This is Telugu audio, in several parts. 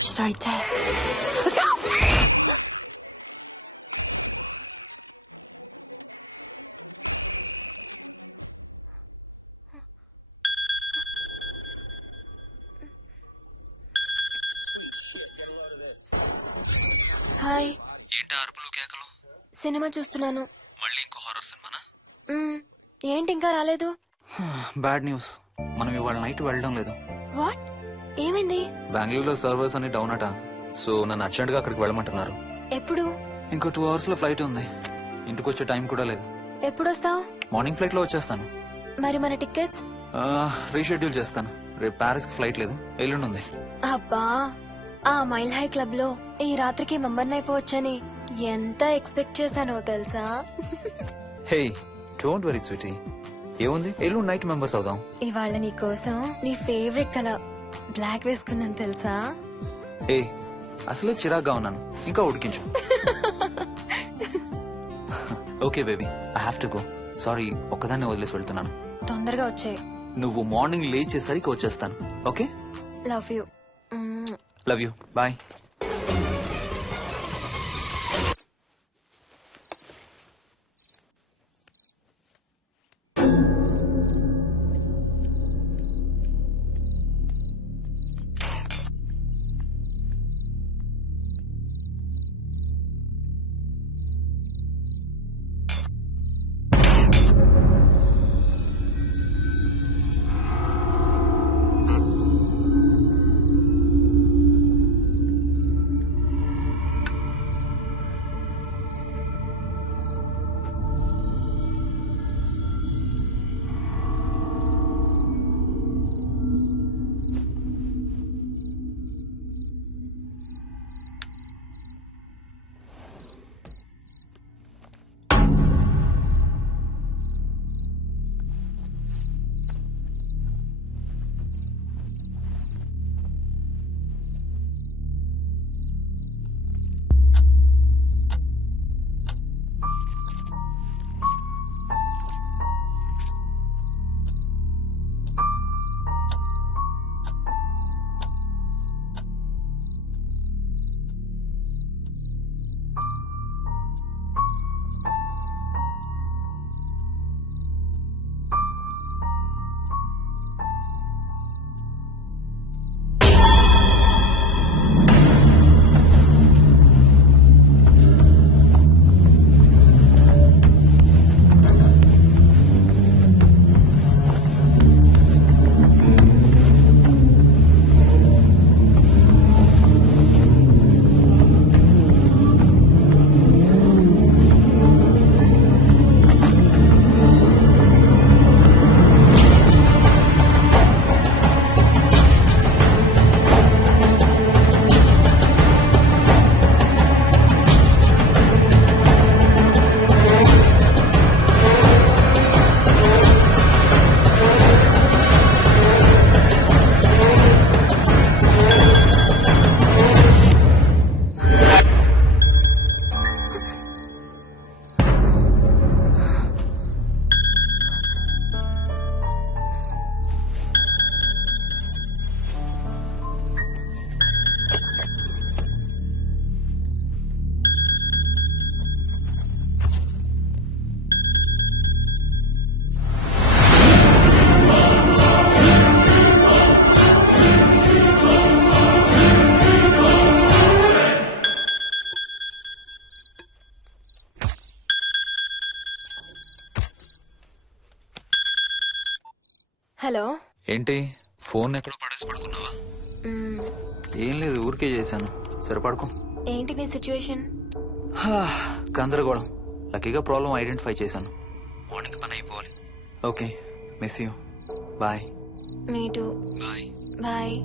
She's right there. Look out! Hi. ఏంటి అరుపులు కేకలు? సినిమా చూస్తున్నాను. మళ్ళీ ఇంకో హారర్ సినిమానా? ఏంటి ఇంకా రాలేదు? బ్యాడ్ న్యూస్, మనం ఇవాళ నైట్ వెళ్ళడం లేదు. వాట్? ఏమైంది? బెంగళూరులో సర్వర్స్ అన్ని డౌన్ అట, సో నన్ను అర్జెంట్ గా అక్కడికి వెళ్ళమంటున్నారు. ఎప్పుడు? ఇంకో 2 hours లో ఫ్లైట్ ఉంది. ఇంటికి వచ్చే టైం కూడా లేదు. ఎప్పుడు వస్తావు? మార్నింగ్ ఫ్లైట్ లో వచ్చేస్తాను. మరి మన టికెట్స్? రీషెడ్యూల్ చేస్తాను. రేపు ప్యారిస్ కి ఫ్లైట్ లేదు, ఎల్లుండి ఉంది. అబ్బా, ఆ మైల్ హై క్లబ్ లో ఈ రాత్రికి మెంబర్ని అయిపోవచ్చని ఎంత ఎక్స్పెక్ట్ చేశానో తెలుసా? హే, డోంట్ వరీ స్వీటీ, ఏముంది, ఎల్లుండి నైట్ మెంబర్స్ అవుదాం. ఇవాళ నీ కోసం నీ ఫేవరెట్ కలర్ బ్లాక్ వేసుకున్నాను తెలుసా? ఏ, అసలే చిరాగ్గా ఉన్నాను, ఇంకా ఉడికించు. Okay baby, I have to go. Sorry, ఒక్కదాన్ని వదిలేసి వెళ్తున్నాను. తొందరగా వచ్చాయి. నువ్వు మార్నింగ్ లేచేసరికి వచ్చేస్తాను. Okay, love you. Love you, bye. Hello. ఏంటి, ఫోన్ ఎక్కడో పడేసి పడుకున్నావా? ఏం లేదు, ఊరికే చేశాను. సరే పడుకో. ఏంటి నీ సిచ్యువేషన్? గందరగోళం. లక్కీగా ప్రాబ్లం ఐడెంటిఫై చేశాను. మార్నింగ్ పని అయిపోవాలి. Okay, miss you, bye. Me too. Bye. Bye.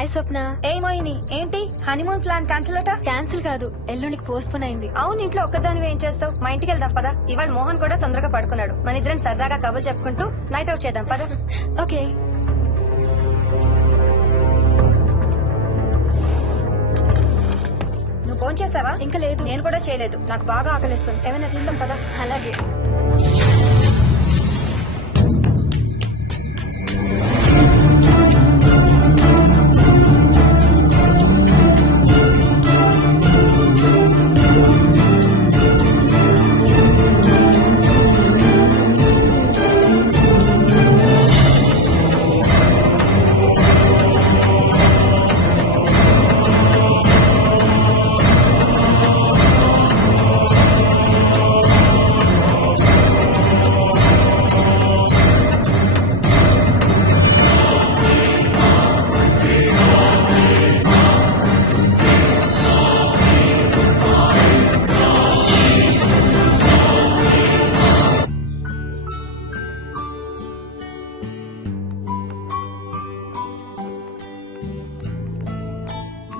Hi Swapna. ఏ మోయిని ఏంటి హనీమూన్ ప్లాన్ క్యాన్సిల్ అట? క్యాన్సిల్ కాదు, ఎల్లుండికి పోస్ట్ పోన్ అయింది. అవును, ఇంట్లో ఒక్కదానివి ఏం చేస్తావు? మా ఇంటికి వెళ్దాం పదా. ఇవాళ మోహన్ కూడా తొందరగా పడుకున్నాడు. మన ఇద్దరం సరదాగా కబుర్లు చెప్పుకుంటూ నైట్ అవుట్ చేద్దాం పదా. ఓకే. నువ్వు ఫోన్ చేసావా? ఇంకా లేదు. నేను కూడా చేయలేదు. నాకు బాగా ఆకలిస్తుంది. ఏమైనా తిందాం పదా. అలాగే.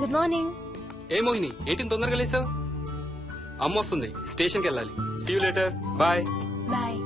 Good morning. ఏ మోహిని ఏంటి తొందరగా లేసావు? అమ్మ వస్తుంది, స్టేషన్కి వెళ్ళాలి. See you later, bye. Bye.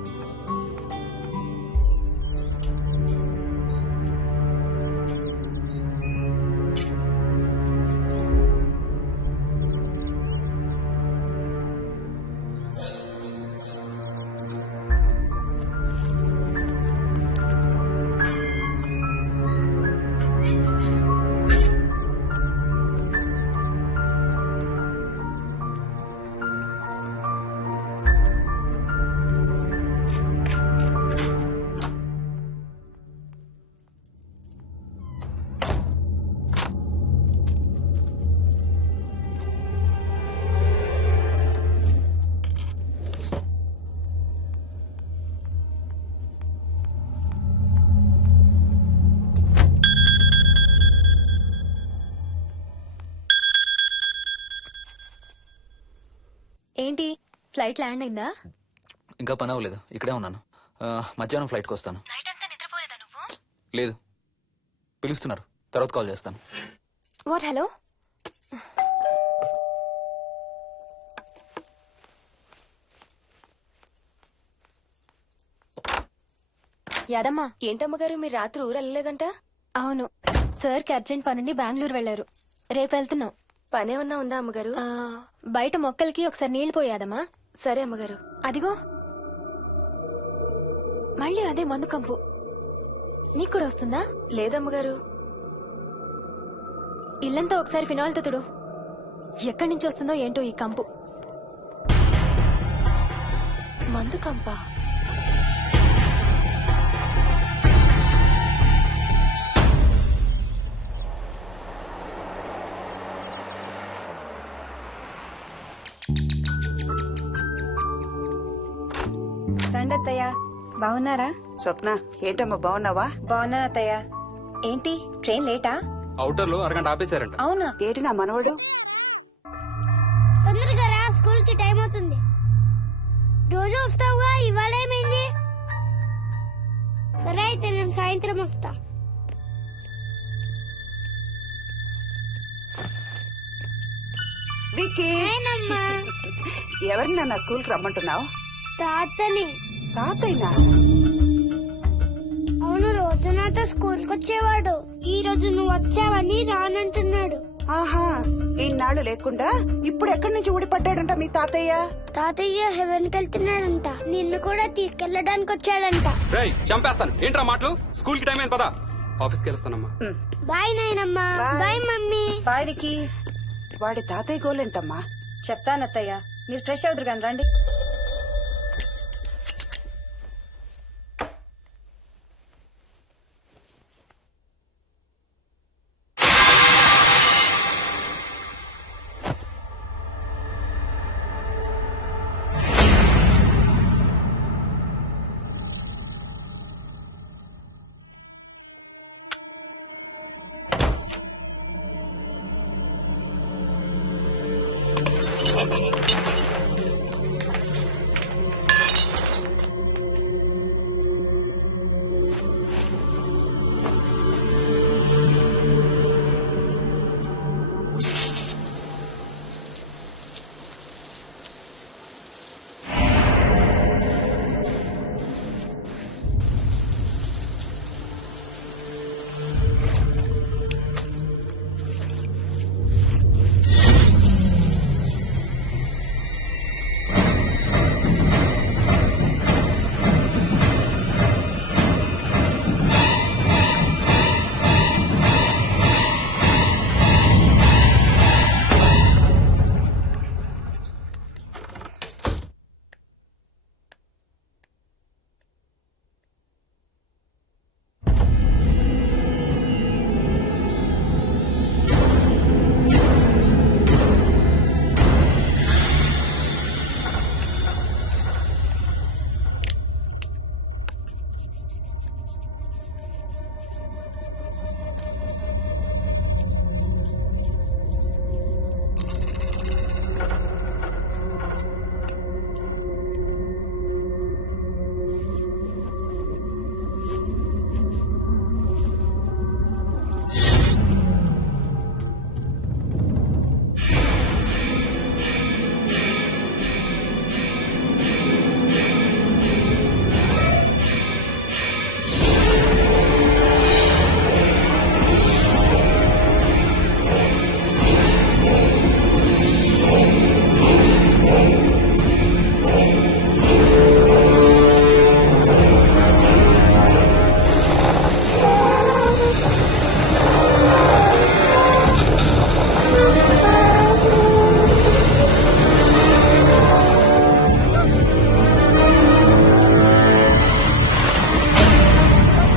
ఏంటి, ఫ్లైట్ ల్యాండ్ అయిందా? ఇంకా పని అవ్వలేదు, ఇక్కడే ఉన్నాను. మధ్యాహ్నం ఫ్లైట్కి వస్తాను. నైట్ అంతా నిద్రపోలేదా నువ్వు? లేదు, పిలుస్తున్నారు, తర్వాత కాల్ చేస్తాను. వాట్? హలో. యాదమ్మా. ఏంటమ్మగారు మీరు రాత్రి ఊరు వెళ్ళలేదంట? అవును, సార్కి అర్జెంట్ పనుండి బెంగళూరు వెళ్లారు. రేపు వెళ్తున్నాం. పనేమన్నా ఉందా అమ్మగారు? బయట మొక్కలకి ఒకసారి నీళ్లు పోయాదమ్మా. సరే అమ్మగారు. అదిగో మళ్ళీ అదే మందు కంపు. నీకు కూడా వస్తుందా? లేదమ్మగారు. ఇల్లంతా ఒకసారి ఫినాయిల్తో తుడు. ఎక్కడి నుంచి వస్తుందో ఏంటో ఈ కంపు. మందు కంపా? రండి అత్తయ్య. బాగున్నారా? స్వప్న ఏంటమ్మా బాగున్నావా? బాగున్నాను అత్తయ్య. ఏంటి ట్రైన్ లేటా? అవుటర్ లో అరగంట ఆపేశారంట. అవునా? ఏంటి నా మనవడు? తొందరగా రా, స్కూల్ కి టైం అవుతుంది. రోజు వస్తావుగా, ఇవాళ ఏమైంది? సరే అయితే నేను సాయంత్రం వస్తా. విక్కీ, నేనమ్మా. ఎవరిని నా స్కూల్ కి రమ్మంటున్నావు? తాతని. తాతయ్యనా? అవును, రోజు నాతో స్కూల్ కి వచ్చేవాడు. ఈ రోజు నువ్వు వచ్చావని రానంటున్నాడు. ఆహా, ఇన్నాళ్ళు లేకుండా ఇప్పుడు ఎక్కడి నుంచి ఊడిపడ్డాడంట మీ తాతయ్య? తాతయ్య హెవెన్ కి వెళ్తున్నాడంట. నిన్ను కూడా తీసుకెళ్లడానికి వచ్చాడంట. రేయ్ చంపేస్తాను, ఏంట్రా మాటలు? స్కూల్ కి టైం అయింది, పదా. ఆఫీస్కి వెళ్తానమ్మా. బాయ్ నాయనమ్మా. Bye. Bye mummy. Bye Vicky. వాడి తాతయ్య గోలేంటమ్మా? చెప్తానత్తయ్య, మీరు ఫ్రెష్ అవుతురు కానీ రండి.